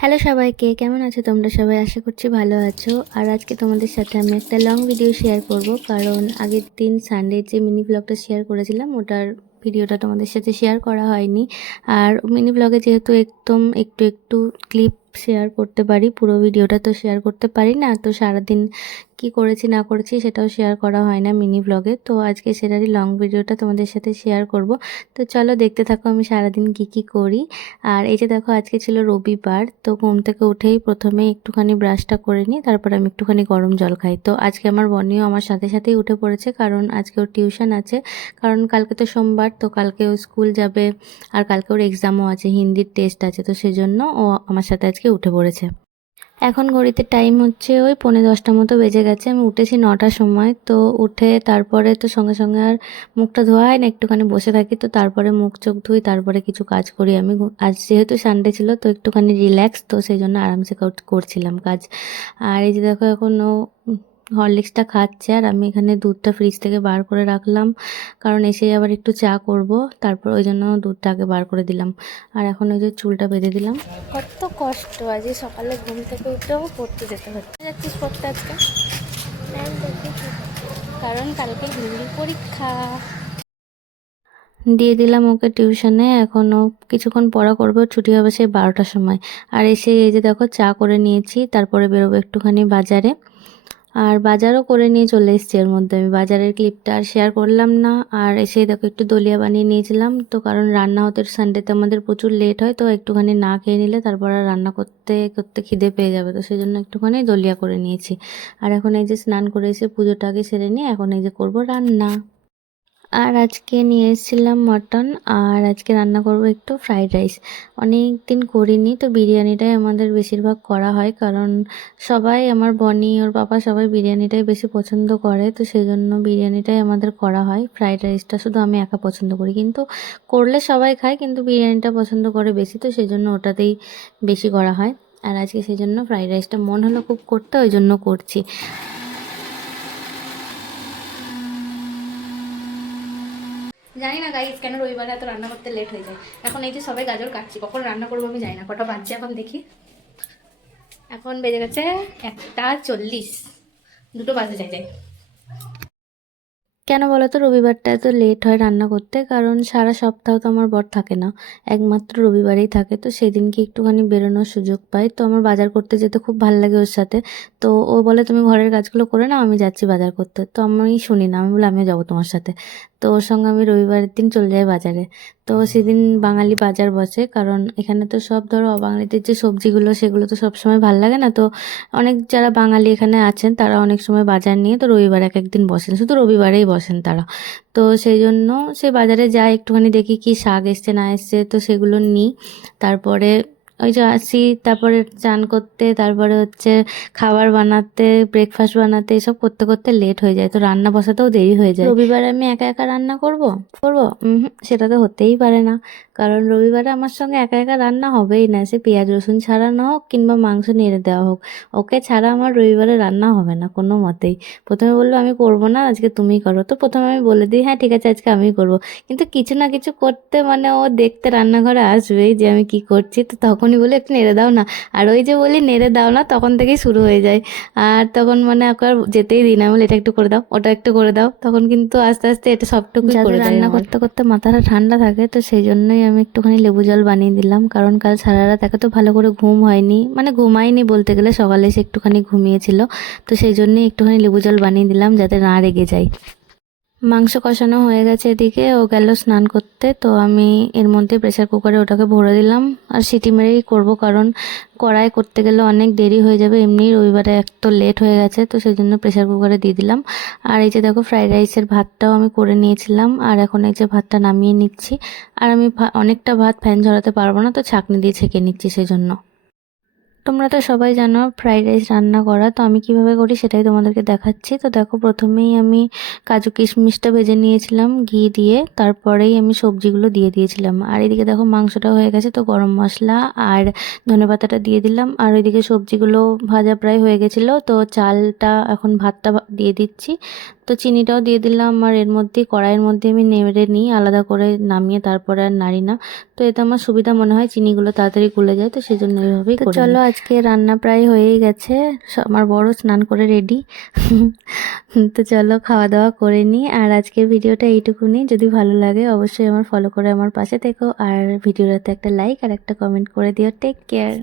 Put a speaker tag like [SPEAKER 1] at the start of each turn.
[SPEAKER 1] Hello সবাইকে, কেমন আছো তোমরা সবাই? আশা করছি ভালো আছো। আর আজকে তোমাদের সাথে আমি একটা লং ভিডিও শেয়ার করব, কারণ আগের দিন সানডে যে মিনি ব্লগটা শেয়ার করেছিলাম, ওটার ভিডিওটা তোমাদের সাথে শেয়ার করা হয়নি। আর মিনি ব্লগে যেহেতু একদম একটু একটু ক্লিপ শেয়ার করতে পারি, পুরো ভিডিওটা তো শেয়ার করতে পারি না, তো সারাদিন কি করেছি, না করেছি সেটাও শেয়ার করা হয় না মিনি ব্লগে তো আজকে সেটারই লং ভিডিওটা তোমাদের সাথে শেয়ার করব। তো চলো দেখতে থাকো আমি সারাদিন কি কি করি। আর এই যে দেখো, আজকে ছিল রবিবার, তো ঘুম থেকে উঠেই প্রথমে একটুখানি ব্রাশটা করে নিই, তারপর আমি একটুখানি গরম জল খাই। তো আজকে আমার বনিও আমার সাথে সাথেই উঠে পড়েছে, কারণ আজকে ওর টিউশন আছে। কারণ কালকে তো সোমবার, তো কালকে ও স্কুল যাবে, আর কালকে ওর এক্সামও আছে, হিন্দির টেস্ট আছে, তো সেজন্য ও আমার সাথে আজকে উঠে পড়েছে। এখন ঘড়িতে টাইম হচ্ছে ওই পৌনে দশটা মতো বেজে গেছে। আমি উঠেছি নটার সময়, তো উঠে তারপরে তো সঙ্গে সঙ্গে আর মুখটা ধোয়া হয় না, একটুখানি বসে থাকি, তো তারপরে মুখ চোখ ধুই, তারপরে কিছু কাজ করি আমি। আজ যেহেতু সানডে ছিল, তো একটুখানি রিল্যাক্স তো সেই জন্য আরামসে কর- করছিলাম কাজ। আর এই যে দেখো এখন ও হরলিক্সটা খাচ্ছে আর আমি এখানে দুধটা ফ্রিজ থেকে বার করে রাখলাম। কারণ এসে আবার একটু চা করব তারপর ওই জন্য দুধটা আগে বার করে দিলাম। আর এখন ওই যে চুলটা বেঁধে দিলাম। কত কষ্ট আজ সকালে ঘুম থেকে উঠেও পড়তে যেতে হচ্ছে। যাচ্ছিস পড়তে আজকে? কারণ কালকে হিন্দি পরীক্ষা। দিয়ে দিলাম ওকে টিউশনে এখনও কিছুক্ষণ পড়া করবে ছুটি হবে সেই বারোটার সময়। আর এসে এই যে দেখো চা করে নিয়েছি তারপরে বেরোবো একটুখানি বাজারে। আর বাজারও করে নিয়ে চলে এসেছি এর মধ্যে। আমি বাজারের ক্লিপটা আর শেয়ার করলাম না। আর এসে দেখো একটু দলিয়া বানিয়ে নিয়েছিলাম। তো কারণ রান্না হতে সানডেতে আমাদের প্রচুর লেট হয়, তো একটুখানি না খেয়ে নিলে তারপর আর রান্না করতে করতে খিদে পেয়ে যাবে। তো সেই জন্য একটুখানি দলিয়া করে নিয়েছি। আর এখন এই যে স্নান করে এসে পুজোটাকে সেরে নিয়ে এখন এই যে করব রান্না। আর আজকে নিয়ে এসেছিলাম মটন, আর আজকে রান্না করব একটু ফ্রাইড রাইস। অনেক দিন করিনি, তো বিরিয়ানিটাই আমাদের বেশিরভাগ করা হয়, কারণ সবাই, আমার বনি, ওর বাবা সবাই বিরিয়ানিটাই বেশি পছন্দ করে, তো সেই জন্য বিরিয়ানিটাই আমাদের করা হয়। ফ্রাইড রাইসটা শুধু আমি একা পছন্দ করি, কিন্তু করলে সবাই খায়, কিন্তু বিরিয়ানিটা পছন্দ করে বেশি, তো সেই জন্য ওটাতেই বেশি করা হয়। আর আজকে সেই জন্য ফ্রাইড রাইসটা মন হলো খুব করতে, ওই জন্য করছি। জানি না গাইস কেন রবিবারে এত রান্না করতে লেট হয়ে যায়। এখন এই যে সবাই গাজর কাটছি, কখন রান্না করব আমি জানি না, কটা বাজছে এখন দেখি। এখন বেজে গেছে একটা চল্লিশ, দুটো বাজে যায় যাই। কেন বলো তো রবিবারটা এত লেট হয় রান্না করতে, কারণ সারা সপ্তাহ তো আমার বর থাকে না। একমাত্র রবিবারেই থাকে, তো সেদিনকে একটুখানি বেরোনোর সুযোগ পাই। তো আমার বাজার করতে যেতে খুব ভালো লাগে ওর সাথে। তো ও বলে, তুমি ঘরের কাজগুলো করে নাও, আমি যাচ্ছি বাজার করতে। তো আমি শুনি না, আমি বলে, আমিও যাব তোমার সাথে। তো ওর সঙ্গে আমি রবিবারের দিন চলে যাই বাজারে। তো সেদিন বাঙালি বাজার বসে, কারণ এখানে তো সব ধরো অবাঙালিদের যে সবজিগুলো, সেগুলো তো সবসময় ভালো লাগে না। তো অনেক যারা বাঙালি এখানে আছেন, তারা অনেক সময় বাজার নিয়ে তো রবিবার এক একদিন বসেন, শুধু রবিবারেই বসেন তারা। তো সেই জন্য সে বাজারে যাই, একটুখানি দেখি কি শাক এসছে না এসছে, তো সেগুলো নিই। তারপরে ওই যে আসি, তারপরে চান করতে, তারপরে হচ্ছে খাবার বানাতে ব্রেকফাস্ট বানাতে, এসব করতে করতে লেট হয়ে যায়। তো রান্না বসাতেও দেরি হয়ে যায়। রবিবারে আমি একা একা রান্না করব? করব? সেটা তো হতেই পারে না। কারণ রবিবারে আমার সঙ্গে একা একা রান্না হবেই না। সে পেঁয়াজ, রসুন ছাড়ানো হোক কিংবা মাংস নেড়ে দেওয়া হোক, ওকে ছাড়া আমার রবিবারে রান্না হবে না কোনো মতেই। প্রথমে বলল, আমি করব না, আজকে তুমিই করো। তো প্রথমে আমি বলে দিই হ্যাঁ ঠিক আছে, আজকে আমিই করব। কিন্তু কিছু না কিছু করতে মানে ও দেখতে রান্নাঘরে আসবেই যে আমি কি করছি। তো তখনই বলে একটু নেড়ে দাও না। আর ওই যে বলি নেড়ে দাও না তখন থেকেই শুরু হয়ে যায়। আর তখন মানে আর যেতেই দিই না। বলে এটা একটু করে দাও ওটা একটু করে দাও। তখন কিন্তু আস্তে আস্তে এটা সবটুকু করে রান্না করতে করতে মাথাটা ঠান্ডা থাকে তো সেই জন্যই আমি একটুখানি লেবু জল বানিয়ে দিলাম। কারণ কাল সারা রাত একে তো ভালো করে ঘুম হয়নি। মানে ঘুমাইনি বলতে গেলে সকালে এসে একটুখানি ঘুমিয়েছিল। তো সেই জন্যই একটুখানি লেবু জল বানিয়ে দিলাম যাতে না রেগে যায়। মাংস কষানো হয়ে গেছে এদিকে, ও গেল স্নান করতে, তো আমি এর মধ্যে প্রেসার কুকারে ওটাকে ভরে দিলাম। আর সিটি মেরেই করব, কারণ কড়াই করতে গেলে অনেক দেরি হয়ে যাবে, এমনি রবিবারে এক তো লেট হয়ে গেছে, তো সেই জন্য প্রেসার কুকারে দিয়ে দিলাম। আর এই যে দেখো ফ্রাইড রাইসের ভাতটাও আমি করে নিয়েছিলাম, আর এখন এই যে ভাতটা নামিয়ে নিচ্ছি। আর আমি অনেকটা ভাত ফ্যান ঝরাতে পারব না, তো ছাঁকনি দিয়ে ছেঁকে নিচ্ছি সেই জন্য তোমরা তো সবাই জানো ফ্রাইড রাইস রান্না করা তো আমি কীভাবে করি সেটাই তোমাদেরকে দেখাচ্ছি। তো দেখো প্রথমেই আমি কাজু কিশমিশটা ভেজে নিয়েছিলাম ঘি দিয়ে তারপরেই আমি সবজিগুলো দিয়ে দিয়েছিলাম। আর এদিকে দেখো মাংসটা হয়ে গেছে তো গরম মশলা আর ধনেপাতাটা দিয়ে দিলাম। আর ওইদিকে সবজিগুলো ভাজা প্রায় হয়ে গেছিল তো চালটা এখন ভাতটা দিয়ে দিচ্ছি। তো চিনিটাও দিয়ে দিলাম আর এর মধ্যে কড়াইয়ের মধ্যে আমি নেড়ে নিই আলাদা করে নামিয়ে তারপরে আর নাড়ি না। তো এতে আমার সুবিধা মনে হয় চিনিগুলো তাড়াতাড়ি গলে যায় তো সেই জন্য এইভাবেই চলো চলো আজকে রান্না প্রায় হয়েই গেছে। আমার বড় স্নান করে রেডি তো চলো খাওয়া দাওয়া করে নিই। আর আজকের ভিডিওটা এইটুকুনি। যদি ভালো লাগে অবশ্যই আমার ফলো করে আমার পাশে থেকো। আর ভিডিওটাতে একটা লাইক আর একটা কমেন্ট করে দিও। Take care